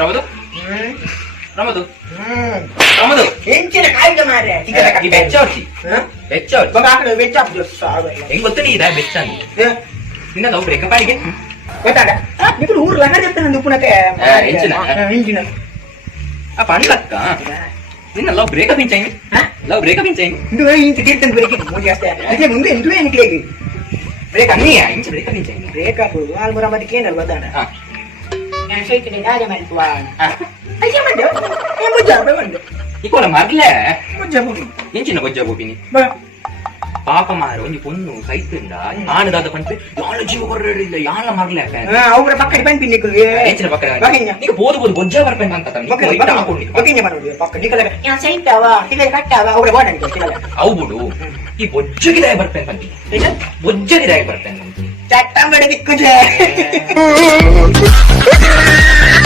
ರಮದು ರಮದು ರಮದು ಹೆಂಚಿನ ಕಾಯ್ದೆ ಮಾರ್ರೆ ಈ ಬೆಚ್ಚ ಹೊಡ್ತಿ ಬೆಚ್ಚ ಹೊಡ್ತಿ ಮಗ ಆಕಡೆ ಬೆಚ್ಚ ಹಾಕ್ದು ಹೆಂಗ್ ಗೊತ್ತ ನೀ ಇದ ಬೆಚ್ಚ ನಿನ್ನ ನಾವು ಬ್ರೇಕಪ್ ಆಗಿ ಗೊತ್ತಾಡ ನಿಕ್ಕಳು ಊರ್ ಲಂಗರ್ ಇರ್ತಾನೆ ನಂದು ಉಪ್ಪುನಕ್ಕೆ ಹೆಂಚಿನ ಆ ಪಂಡ್ಲಕ್ಕ ನಿನ್ನ ಲವ್ ಬ್ರೇಕಪ್ ಇಂಚಾಯಿ ಲವ್ ಬ್ರೇಕಪ್ ಇಂಚಾಯಿ ಇದು ಇಂಚು ತೀರ್ತಂದು ಬ್ರೇಕ್ ಮುಂದೆ ಅಷ್ಟೇ ಅದಕ್ಕೆ ಮುಂದೆ ಎಂಟು ಏನಕ್ಕೆ ಬ್ರೇಕ್ ಅನ್ನಿಯ ಇಂಚು ಬ್ರೇಕಪ್ ಇಂಚಾಯಿ ಬ್ರೇಕಪ್ ಆಲ್ಮೂರ ಮಧ್ಯಕ್ಕೆ ಏನಲ್ಲ ಗೊತ್ತಾಡ ನಾನು ಸೈಕಲ್ ಗಾಡಿ ಮಾಡಿಸುವ ಅಯ್ಯ ಬಂದೆ ಮುಜ್ಜ ಬಂದೆ ಇಕೋಲ ಮರ್ಲೆ ಮುಜ್ಜ ಹೋಗಿ ಇಂಚಿನ ಬೊಜ್ಜ ಗೋಪಿನಿ ಪಾಪ ಮಾರು ಒಂಜಿ ಪೊನ್ನು ಸೈತಿಂದ ಆನದಾದ ಪಂಚೆ ಯಾಳ ಜೀವ ಹೊರಡಿಲ್ಲ ಯಾಳ ಮರ್ಲೆ ಅವ್ರ ಪಕ್ಕ ಬಂದು ನಿಕ್ಕಲು ಇಂಚಿನ ಪಕ್ಕ ನೀಗ ಬೋದು ಬೊಜ್ಜ ಬರ್ಪೇನೆ ಅಂತ ಪಕ್ಕ ನಿಕ್ಕಲ ಸೈತಾವ ಟಿಕೆಟ್ ಕಟ್ಟಾವ ಅವ್ರ ಬೋರ್ಡ್ ಅವು ಬಿಡು ಈ ಬೊಜ್ಜಗಿದಾಯ ಬರ್ಪೇನೆ ಅಂತ ಬೊಜ್ಜಗಿದಾಯ ಬರ್ಪೇನೆ ಚಟ್ಟ ಬಡ ದಿಕ್ಕುಜೆ